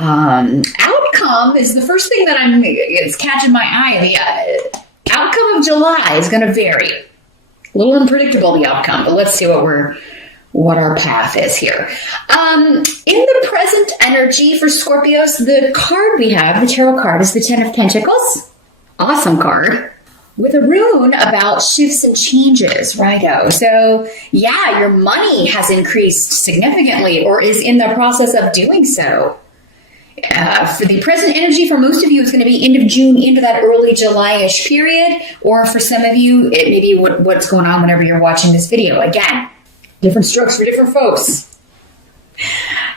Outcome is the first thing that it's catching my eye. The outcome of July is going to vary. A little unpredictable, the outcome, but let's see what our path is here. In the present energy for Scorpios, the card we have, the tarot card, is the Ten of Pentacles. Awesome card. With a rune about shifts and changes, righto. So, yeah, your money has increased significantly or is in the process of doing so. For the present energy, for most of you, it's going to be end of June into that early July-ish period. Or for some of you, it may be what's going on whenever you're watching this video. Again, different strokes for different folks.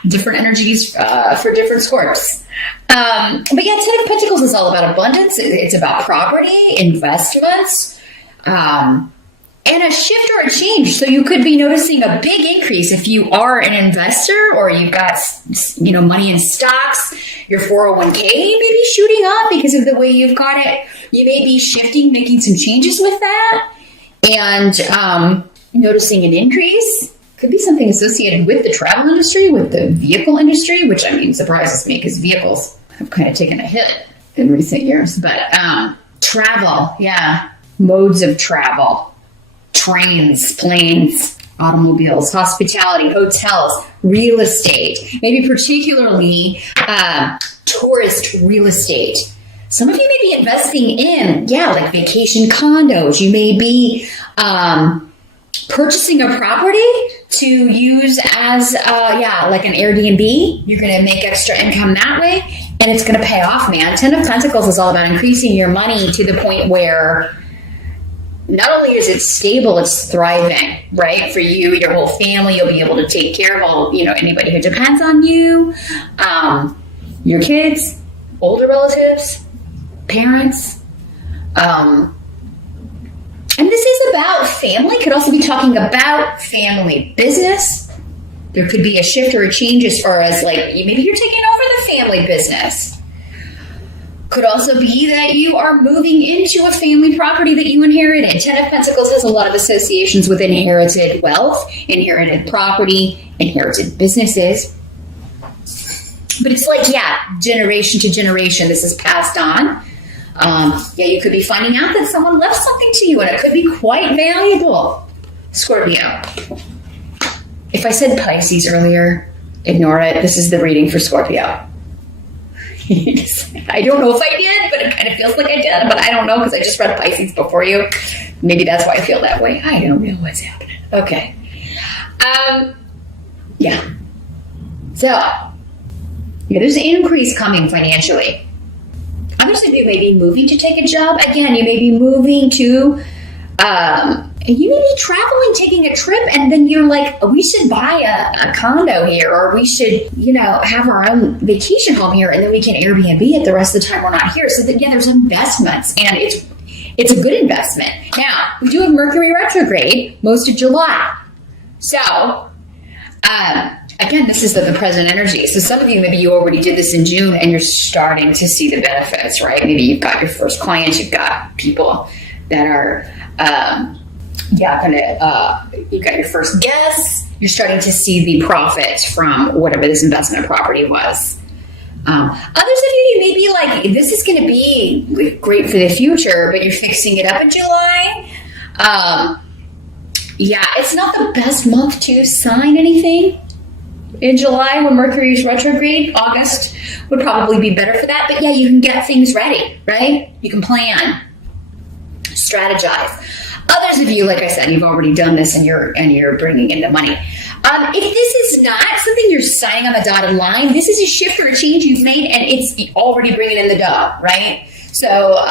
Different energies for different Scorps. But yeah, Ten of Pentacles is all about abundance. It's about property, investments, and a shift or a change. So you could be noticing a big increase if you are an investor or you've got, money in stocks. Your 401k may be shooting up because of the way you've got it. You may be shifting, making some changes with that, and noticing an increase. Could be something associated with the travel industry, with the vehicle industry, which surprises me because vehicles have kind of taken a hit in recent years. But travel, yeah, modes of travel, trains, planes, automobiles, hospitality, hotels, real estate, maybe particularly tourist real estate. Some of you may be investing in, like vacation condos. You may be purchasing a property to use as, like an Airbnb. You're going to make extra income that way, and it's going to pay off, man. Ten of Pentacles is all about increasing your money to the point where not only is it stable, it's thriving, right? For you, your whole family, you'll be able to take care of all, anybody who depends on you, your kids, older relatives, parents, and this is about family. Could also be talking about family business. There could be a shift or a change as far as maybe you're taking over the family business. Could also be that you are moving into a family property that you inherited. Ten of Pentacles has a lot of associations with inherited wealth, inherited property, inherited businesses. But it's generation to generation, this is passed on. You could be finding out that someone left something to you, and it could be quite valuable. Scorpio. If I said Pisces earlier, ignore it. This is the reading for Scorpio. I don't know if I did, but it kind of feels like I did, but I don't know because I just read Pisces before you. Maybe that's why I feel that way. I don't know what's happening. Okay. So, there's an increase coming financially. Others of you may be moving to take a job. Again, you may be moving to, you may be traveling, taking a trip, and then you're like, we should buy a condo here, or we should, have our own vacation home here, and then we can Airbnb it the rest of the time we're not here. So that, there's investments, and it's a good investment. Now, we do have Mercury retrograde most of July. So, again, this is the present energy. So some of you, maybe you already did this in June and you're starting to see the benefits, right? Maybe you've got your first clients, you've got people that are, you've got your first guests. You're starting to see the profits from whatever this investment property was. Others of you may be like, this is going to be great for the future, but you're fixing it up in July. It's not the best month to sign anything. In July, when Mercury is retrograde, August would probably be better for that. But you can get things ready, right? You can plan, strategize. Others of you, like I said, you've already done this and you're bringing in the money. If this is not something you're signing on the dotted line, this is a shift or a change you've made, and it's already bringing in the dough, right? So,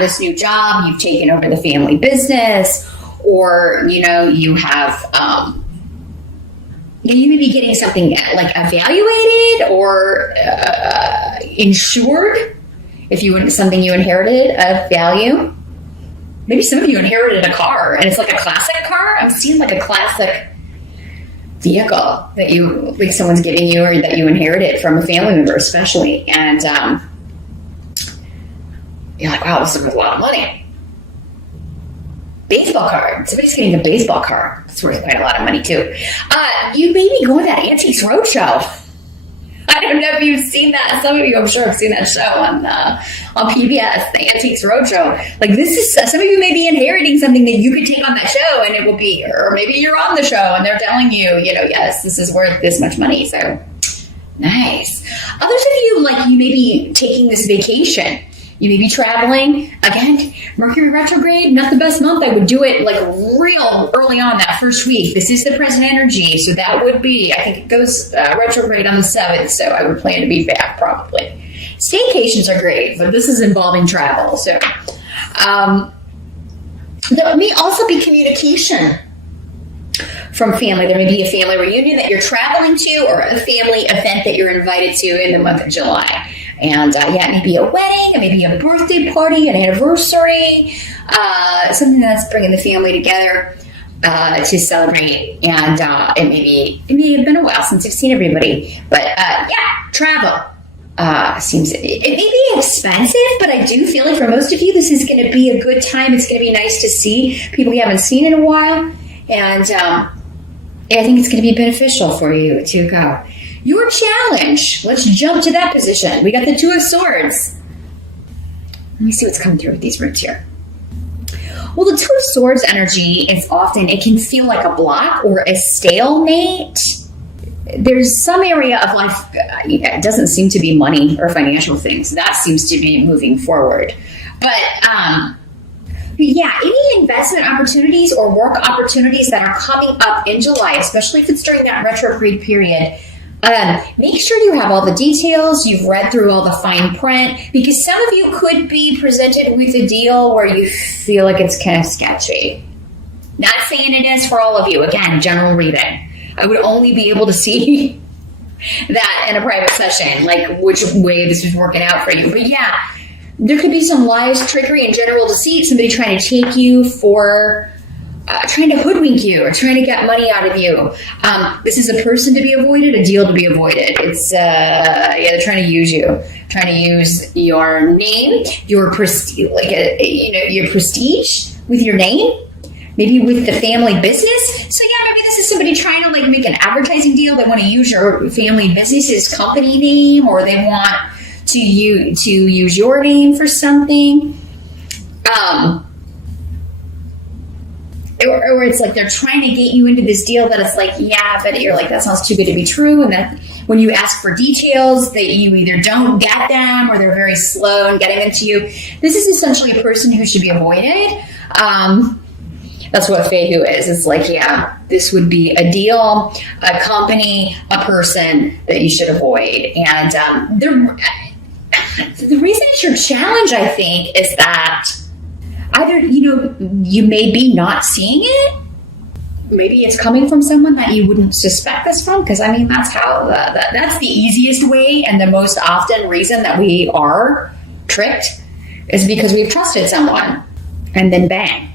this new job, you've taken over the family business, or, you have... you may be getting something evaluated or insured if something you inherited of value. Maybe some of you inherited a car and it's like a classic car. I'm seeing like a classic vehicle that someone's giving you or that you inherited from a family member especially. And you're like, wow, this is worth a lot of money. Baseball card. Somebody's getting a baseball card. It's worth quite a lot of money too. You may be going to that Antiques Roadshow. I don't know if you've seen that. Some of you, I'm sure, have seen that show on PBS, the Antiques Roadshow. Like, this is, some of you may be inheriting something that you could take on that show, and it will be, or maybe you're on the show and they're telling you, yes, this is worth this much money. So nice. Others of you, like, you may be taking this vacation. You may be traveling. Again, Mercury retrograde, not the best month. I would do it like real early on that first week. This is the present energy. So that would be, I think it goes retrograde on the 7th. So I would plan to be back probably. Staycations are great, but this is involving travel. So there may also be communication from family. There may be a family reunion that you're traveling to, or a family event that you're invited to in the month of July. And it may be a wedding, it may be a birthday party, an anniversary, something that's bringing the family together to celebrate. And it may have been a while since you've seen everybody, but travel seems, it may be expensive, but I do feel like for most of you, this is going to be a good time. It's going to be nice to see people you haven't seen in a while, and I think it's going to be beneficial for you to go. Your challenge. Let's jump to that position. We got the 2 of Swords. Let me see what's coming through with these roots here. Well, the 2 of Swords energy is often, it can feel like a block or a stalemate. There's some area of life, it doesn't seem to be money or financial things. That seems to be moving forward. But any investment opportunities or work opportunities that are coming up in July, especially if it's during that retrograde period, make sure you have all the details, you've read through all the fine print, because some of you could be presented with a deal where you feel like it's kind of sketchy. Not saying it is for all of you. Again, general reading. I would only be able to see that in a private session, like which way this is working out for you. But there could be some lies, trickery, and general deceit, somebody trying to take you for... trying to hoodwink you or trying to get money out of you. This is a person to be avoided, a deal to be avoided. It's, they're trying to use you, trying to use your name, your prestige, your prestige with your name, maybe with the family business. So maybe this is somebody trying to like make an advertising deal. They want to use your family business's company name, or they want to use your name for something. Or it's like they're trying to get you into this deal that it's like, but you're like, that sounds too good to be true. And that when you ask for details, that you either don't get them or they're very slow in getting them to you. This is essentially a person who should be avoided. That's what Fehu is. It's like, this would be a deal, a company, a person that you should avoid. And the reason it's your challenge, I think, is that either, you may be not seeing it. Maybe it's coming from someone that you wouldn't suspect this from. Because, that's how, that's the easiest way and the most often reason that we are tricked is because we've trusted someone. And then bang.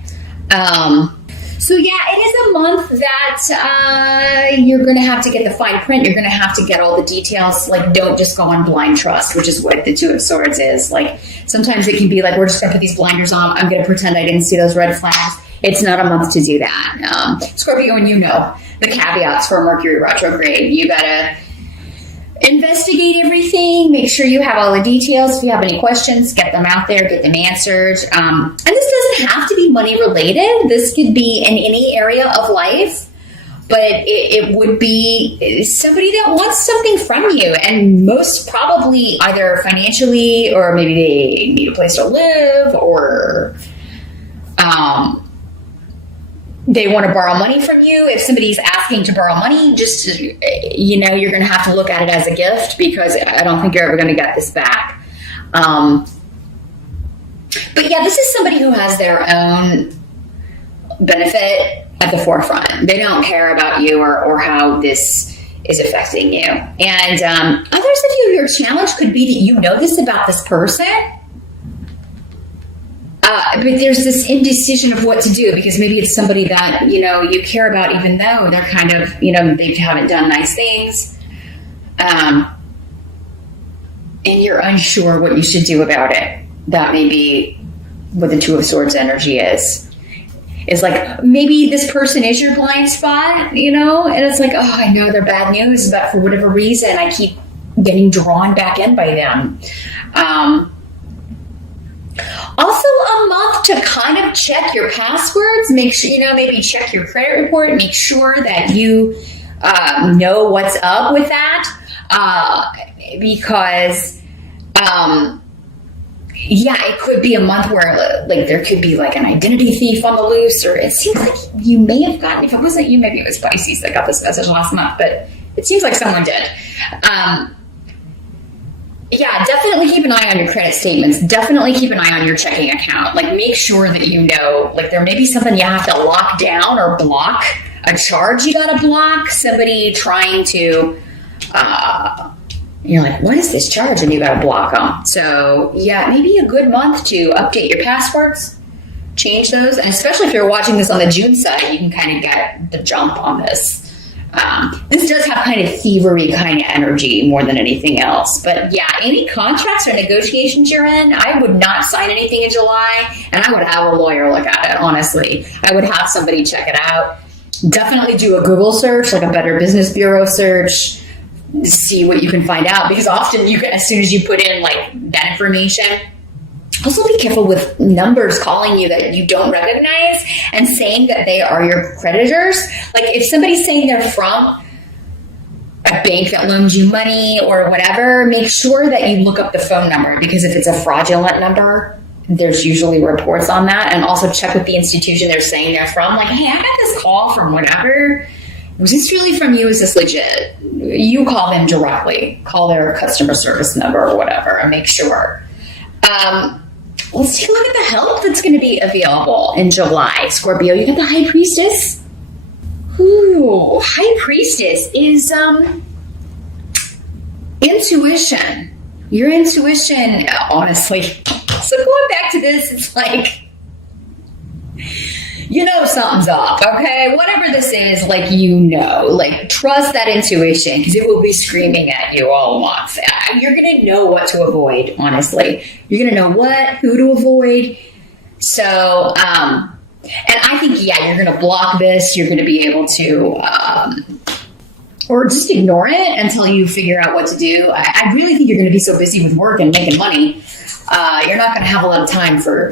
It is a month that you're going to have to get the fine print. You're going to have to get all the details. Like, don't just go on blind trust, which is what the 2 of Swords is. Like, sometimes it can be like, we're just going to put these blinders on. I'm going to pretend I didn't see those red flags. It's not a month to do that. Scorpio, and the caveats for Mercury retrograde. You got to investigate everything. Make sure you have all the details. If you have any questions, get them out there, get them answered. And this doesn't have to be money related. This could be in any area of life, but it would be somebody that wants something from you, and most probably either financially, or maybe they need a place to live, or they want to borrow money from you. If somebody's asking to borrow money, just, you're going to have to look at it as a gift, because I don't think you're ever going to get this back. But this is somebody who has their own benefit at the forefront. They don't care about you or how this is affecting you. And others of you, your challenge could be that you know this about this person, but there's this indecision of what to do, because maybe it's somebody that, you care about, even though they're kind of, they haven't done nice things. And you're unsure what you should do about it. That may be what the 2 of Swords energy is. It's like, maybe this person is your blind spot, and it's like, oh, I know they're bad news, but for whatever reason, I keep getting drawn back in by them. Also, a month to kind of check your passwords. Make sure, maybe check your credit report. Make sure that you know what's up with that. Because, it could be a month where, like, there could be, like, an identity thief on the loose, or it seems like you may have gotten, if it wasn't you, maybe it was Pisces that got this message last month, but it seems like someone did. Definitely keep an eye on your credit statements. Definitely keep an eye on your checking account. Like, make sure that you know, like, there may be something you have to lock down or block, a charge you gotta block, somebody trying to, you're like, what is this charge? And you gotta block them. So, maybe a good month to update your passwords, change those, and especially if you're watching this on the June side, you can kind of get the jump on this. This does have kind of thievery kind of energy more than anything else. But any contracts or negotiations you're in, I would not sign anything in July, and I would have a lawyer look at it, honestly. I would have somebody check it out. Definitely do a Google search, like a Better Business Bureau search, see what you can find out, because often you can, as soon as you put in like that information. Also be careful with numbers calling you that you don't recognize and saying that they are your creditors. Like, if somebody's saying they're from a bank that loans you money or whatever, make sure that you look up the phone number, because if it's a fraudulent number, there's usually reports on that. And also check with the institution they're saying they're from. Like, hey, I got this call from whatever. Was this really from you? Is this legit? You call them directly. Call their customer service number or whatever and make sure. Let's take a look at the help that's going to be available in July. Scorpio, you got the High Priestess. Ooh, High Priestess is intuition. Your intuition, honestly. So going back to this, it's like, something's up, okay? Whatever this is, like, like, trust that intuition, because it will be screaming at you all month. You're going to know what to avoid, honestly. You're going to know who to avoid. So, and I think, you're going to block this. You're going to be able to, or just ignore it until you figure out what to do. I really think you're going to be so busy with work and making money, you're not going to have a lot of time for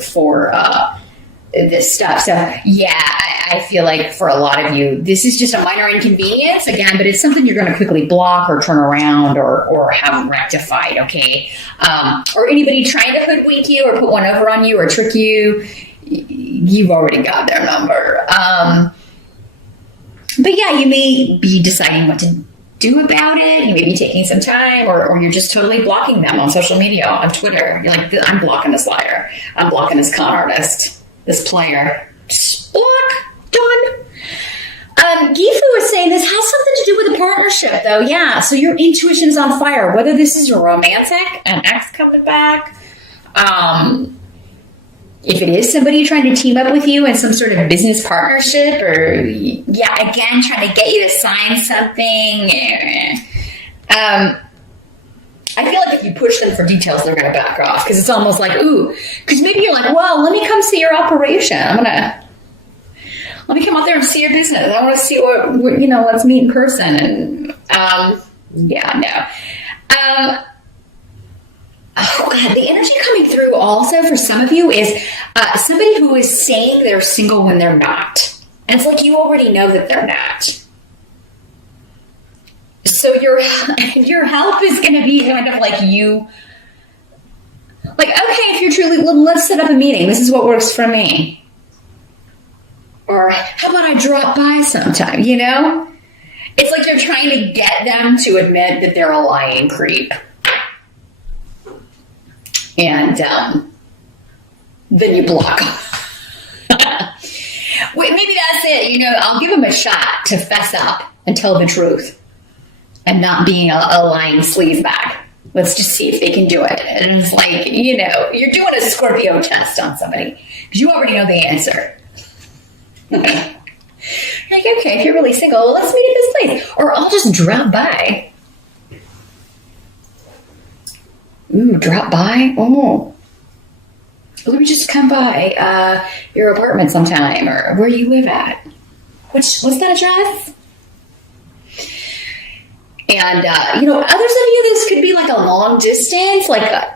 this stuff. So I feel like for a lot of you, this is just a minor inconvenience again, but it's something you're going to quickly block or turn around or have rectified. Okay. Or anybody trying to hoodwink you or put one over on you or trick you, you've already got their number. But you may be deciding what to do about it. You may be taking some time, or you're just totally blocking them on social media, on Twitter. You're like, I'm blocking this liar. I'm blocking this con artist. This player. Just block. Done. Gifu is saying this has something to do with a partnership, though. So your intuition is on fire. Whether this is romantic, an ex coming back, if it is somebody trying to team up with you in some sort of business partnership, or, again, trying to get you to sign something. I feel like if you push them for details, they're going to back off, because it's almost like, because maybe you're like, well, let me come see your operation. Let me come out there and see your business. I want to see what let's meet in person. And, no. Oh God, the energy coming through also for some of you is somebody who is saying they're single when they're not. And it's like you already know that they're not. So your help is going to be kind of like you, like, okay, if you're truly, well, let's set up a meeting. This is what works for me. Or how about I drop by sometime, It's like you're trying to get them to admit that they're a lying creep. And then you block them. Wait, maybe that's it. I'll give them a shot to fess up and tell the truth and not being a lying sleazebag. Let's just see if they can do it. And it's like, you're doing a Scorpio test on somebody because you already know the answer. Like, okay, if you're really single, let's meet at this place. Or I'll just drop by. Ooh, drop by? Oh. Let me just come by your apartment sometime, or where you live at. What's that address? And, others of you, this could be like a long distance, like a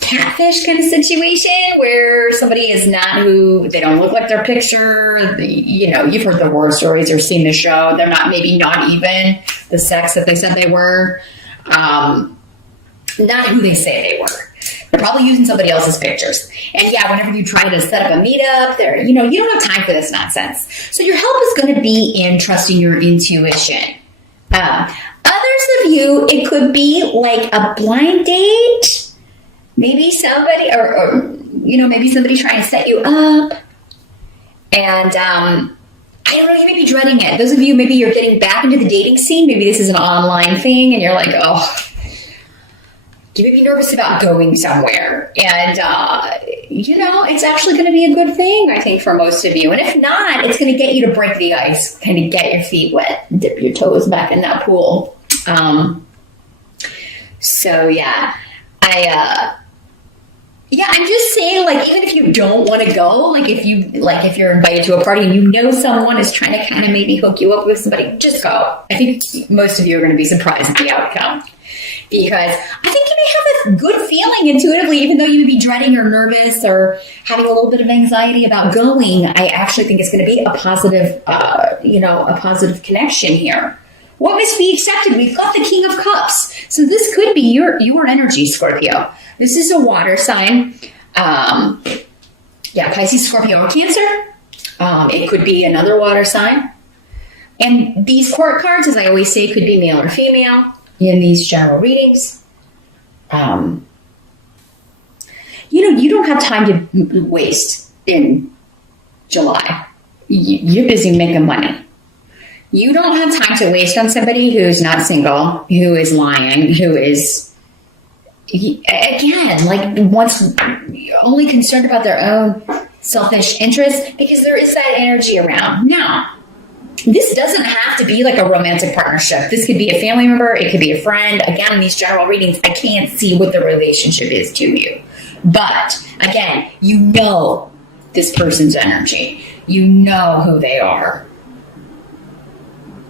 catfish kind of situation where somebody is not who they don't look like their picture. You've heard the war stories or seen the show. They're maybe not even the sex that they said they were. Not who they say they were. They're probably using somebody else's pictures. And yeah, whenever you try to set up a meetup, you don't have time for this nonsense. So your help is going to be in trusting your intuition. Others of you, it could be like a blind date. Maybe somebody, or maybe somebody trying to set you up. And I don't know, you may be dreading it. Those of you, maybe you're getting back into the dating scene. Maybe this is an online thing, and you're like, oh, you may be nervous about going somewhere. And, it's actually going to be a good thing, I think, for most of you. And if not, it's going to get you to break the ice, kind of get your feet wet, dip your toes back in that pool. I'm just saying, like, even if you don't want to go, if you're invited to a party and someone is trying to kind of maybe hook you up with somebody, just go. I think most of you are going to be surprised at the outcome. Because I think you may have a good feeling intuitively, even though you may be dreading or nervous or having a little bit of anxiety about going. I actually think it's going to be a positive, a positive connection here. What must be accepted? We've got the King of Cups. So this could be your energy, Scorpio. This is a water sign. Pisces, Scorpio, or Cancer. It could be another water sign. And these court cards, as I always say, could be male or female in these general readings. You don't have time to waste in July. You're busy making money. You don't have time to waste on somebody who's not single, who is lying, who is, again, only concerned about their own selfish interests, because there is that energy around. Now, this doesn't have to be like a romantic partnership. This could be a family member. It could be a friend. Again, in these general readings, I can't see what the relationship is to you. But again, this person's energy. You know who they are.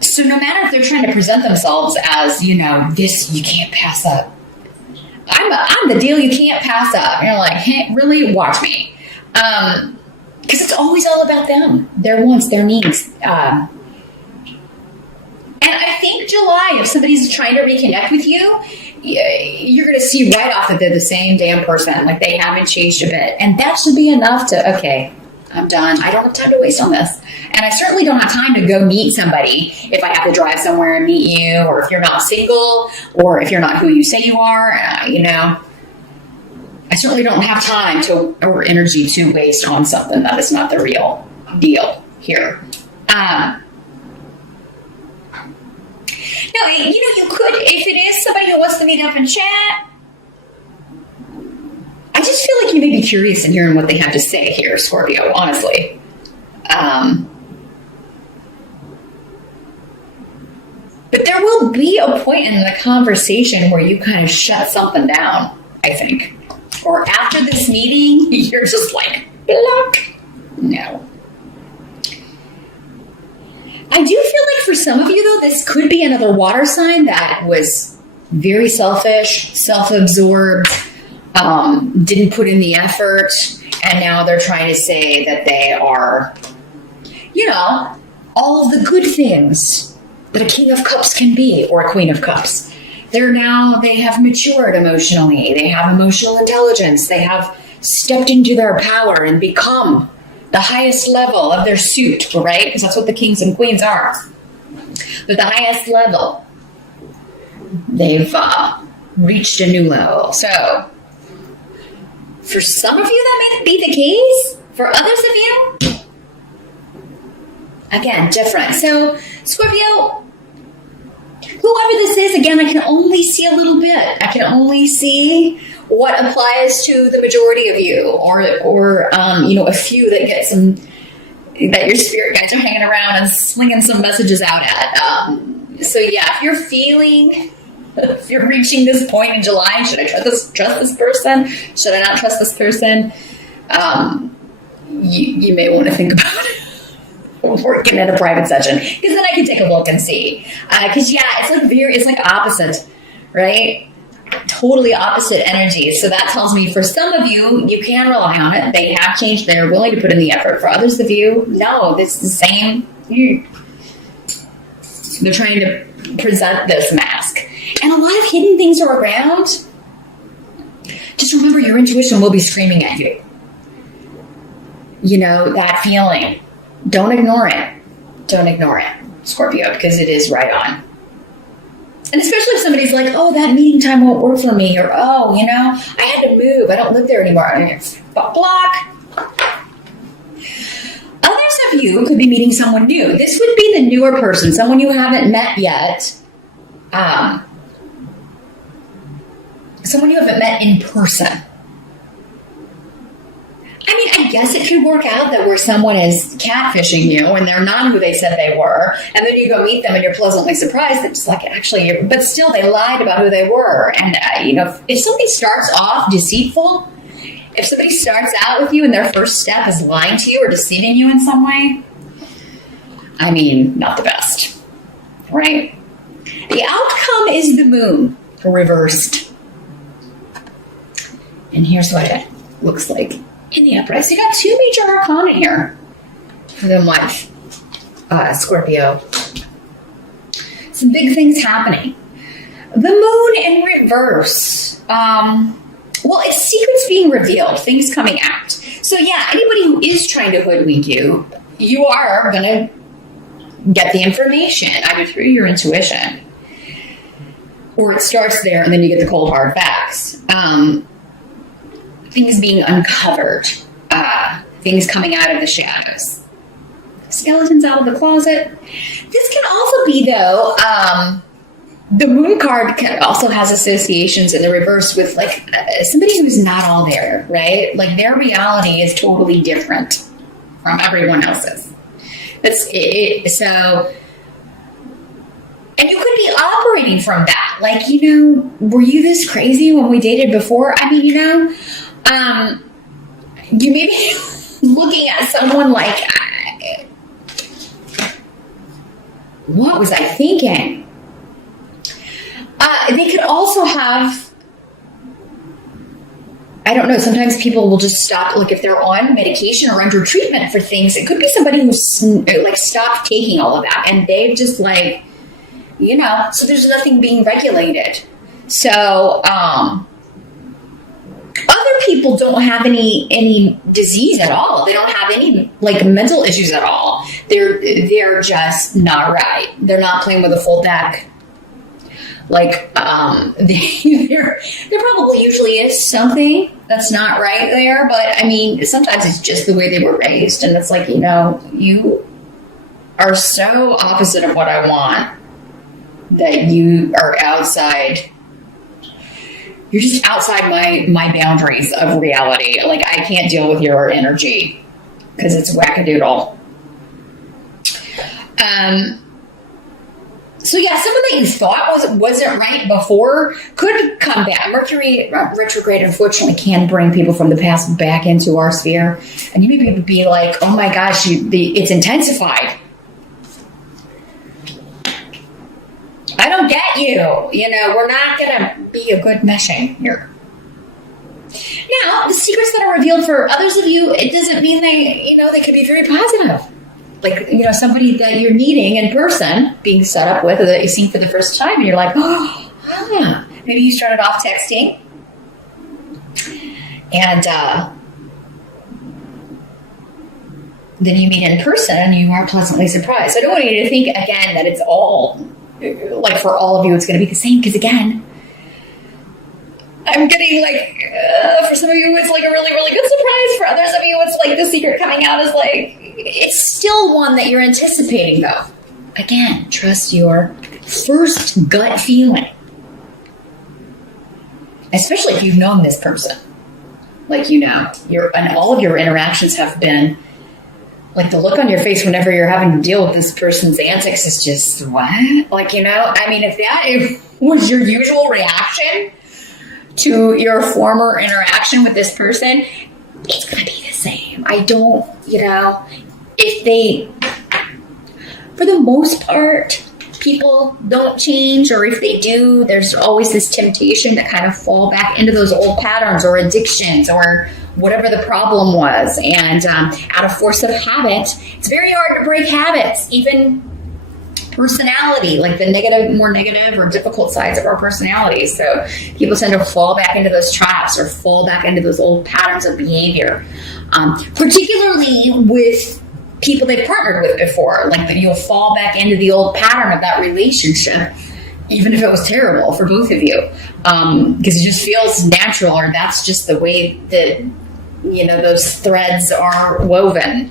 So no matter if they're trying to present themselves as, this you can't pass up. I'm the deal you can't pass up. And you're like, hey, really? Watch me. Because it's always all about them, their wants, their needs. And I think July, if somebody's trying to reconnect with you, you're going to see right off that they're the same damn person. Like, they haven't changed a bit. And that should be enough to, okay, I'm done. I don't have time to waste on this. And I certainly don't have time to go meet somebody if I have to drive somewhere and meet you, or if you're not single, or if you're not who you say you are, I certainly don't have time or energy to waste on something that is not the real deal here. No, you could, if it is somebody who wants to meet up and chat, I just feel like you may be curious in hearing what they have to say here, Scorpio, honestly. But there will be a point in the conversation where you kind of shut something down, I think. Or after this meeting, you're just like, block. No. I do feel like for some of you, though, this could be another water sign that was very selfish, self-absorbed, didn't put in the effort, and now they're trying to say that they are, all of the good things that a King of Cups can be, or a Queen of Cups. They have matured emotionally. They have emotional intelligence. They have stepped into their power and become the highest level of their suit, right? Because that's what the kings and queens are. But the highest level, they've reached a new level. So, for some of you, that may be the case. For others of you, again, different. So, Scorpio, whoever this is, again, I can only see a little bit. I can only see what applies to the majority of you, or a few that get that your spirit guides are hanging around and slinging some messages out at. So yeah, if you're reaching this point in July, should I trust this person? Should I not trust this person? You may want to think about working in a private session, because then I can take a look and see. Because it's like opposite, right? Totally opposite energies. So that tells me for some of you, you can rely on it. They have changed. They're willing to put in the effort. For others of you, no, this is the same. They're trying to present this mask. And a lot of hidden things are around. Just remember, your intuition will be screaming at you. You know, that feeling. Don't ignore it. Don't ignore it, Scorpio, because it is right on. And especially if somebody's like, oh, that meeting time won't work for me, or, oh, you know, I had to move. I don't live there anymore. Block. Others of you could be meeting someone new. This would be the newer person, someone you haven't met yet. Someone you haven't met in person. I mean, I guess it could work out that where someone is catfishing you and they're not who they said they were, and then you go meet them and you're pleasantly surprised that it's like, actually, but still they lied about who they were. And, you know, if somebody starts off deceitful, if somebody starts out with you and their first step is lying to you or deceiving you in some way, I mean, not the best, right? The outcome is the moon reversed. And here's what it looks like in the upright. So you got two major arcana here for the month, Scorpio. Some big things happening. The moon in reverse. Well, it's secrets being revealed, things coming out. So yeah, anybody who is trying to hoodwink you, you are going to get the information either through your intuition, or it starts there and then you get the cold hard facts. Things being uncovered, things coming out of the shadows, skeletons out of the closet. This can also be, though, the moon card also has associations in the reverse with like somebody who's not all there, right? Like their reality is totally different from everyone else's. So, and you could be operating from that. Like, you know, were you this crazy when we dated before? I mean, you know, you may be looking at someone like, what was I thinking? They could also have, I don't know, sometimes people will just stop, like if they're on medication or under treatment for things, it could be somebody who's like stopped taking all of that and they've just like, you know, so there's nothing being regulated. So, other people don't have any disease at all. They don't have any like mental issues at all. They're just not right. They're not playing with a full deck. Like there probably usually is something that's not right there, but I mean sometimes it's just the way they were raised, and it's like, you know, you are so opposite of what I want that you are outside. You're just outside my boundaries of reality. Like, I can't deal with your energy because it's wackadoodle. So yeah, someone that you thought wasn't right before could come back. Mercury retrograde, unfortunately, can bring people from the past back into our sphere. And you may be like, oh my gosh, it's intensified. I don't get you. You know, we're not going to be a good meshing here. Now, the secrets that are revealed for others of you, it doesn't mean they could be very positive. Like, you know, somebody that you're meeting in person, being set up with, or that you've seen for the first time, and you're like, maybe you started off texting, and then you meet in person, and you are pleasantly surprised. So I don't want you to think, again, that it's all, like, for all of you, it's going to be the same, because, again, I'm getting, like, for some of you, it's, like, a really, really good surprise. For others of you, it's, like, the secret coming out is, like, it's still one that you're anticipating, though. Again, trust your first gut feeling. Especially if you've known this person. Like, you know, and all of your interactions have been, like, the look on your face whenever you're having to deal with this person's antics is just, what? Like, you know, I mean, if that was your usual reaction to your former interaction with this person, it's going to be the same. I don't, you know, if they for the most part, people don't change, or if they do, there's always this temptation to kind of fall back into those old patterns or addictions or whatever the problem was. And out of force of habit, it's very hard to break habits, even personality, like the negative, more negative or difficult sides of our personality. So people tend to fall back into those traps or fall back into those old patterns of behavior, particularly with people they've partnered with before. Like that, you'll fall back into the old pattern of that relationship, even if it was terrible for both of you, because it just feels natural, or that's just the way that, you know, those threads are woven.